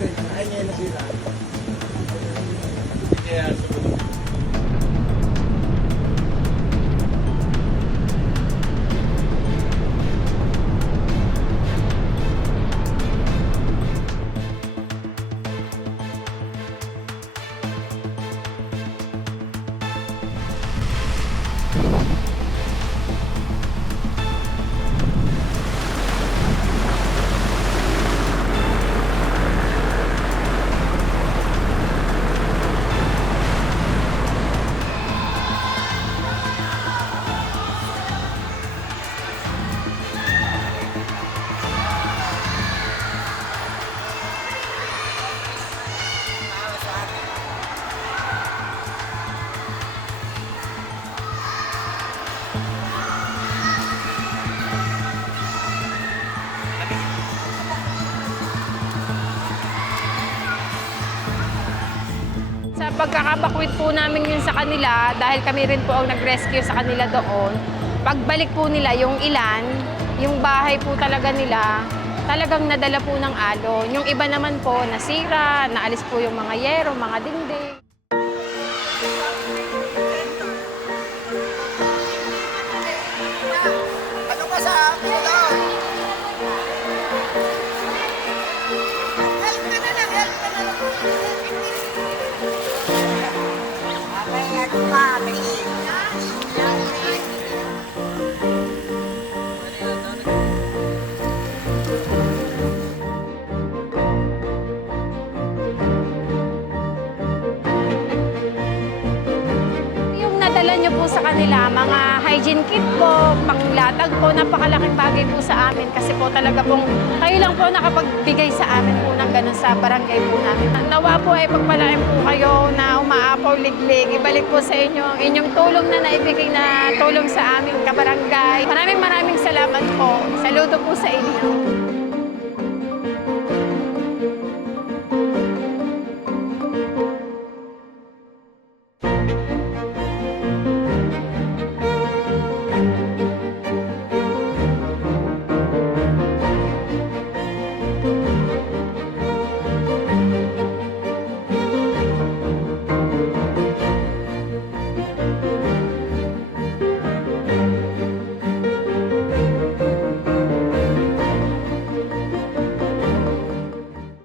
Ay, ngayon nasira. Kaya sumunod. Sa pagkakabakwit po namin yun sa kanila, dahil kami rin po ang nag-rescue sa kanila doon, pagbalik po nila yung ilan, yung bahay po talaga nila, talagang nadala po ng alon. Yung iba naman po nasira, naalis po yung mga yero, mga dingding. Ano ka sa akin daw? Help ka na lang, help ka na lang. Yung nadala nyo po sa kanila, mga hygiene kit po, panglatag po, napakalaking bagay po sa amin kasi po talaga pong kayo lang po nakapagbigay sa amin po ng ganun sa barangay po namin. Nawa po ay pagpalain po kayo na umaapaw liglig, ibalik po sa inyo ang inyong tulong na naibigay na tulong sa aming kabarangay. Maraming salamat po. Saludo po sa inyo.